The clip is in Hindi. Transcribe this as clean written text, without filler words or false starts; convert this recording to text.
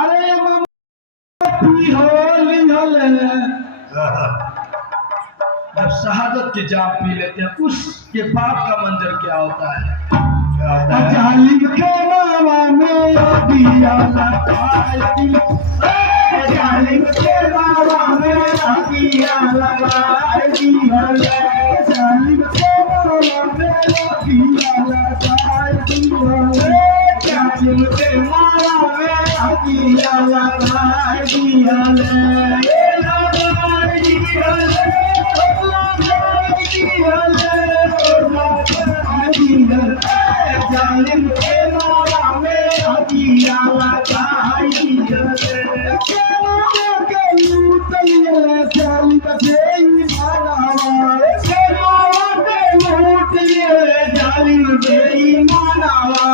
अरे होली होले जब शहादत की जाम पी लेते हैं उसके बाद का मंजर क्या होता है? जालिम के मावा में दिया लगाई, जालिम के मावा में दिया लगाई, जालिम के मावा में दिया लगाई, जालिम के मावा में दिया जालिम के मारा में दिया लगाई जालिम बेईमानवा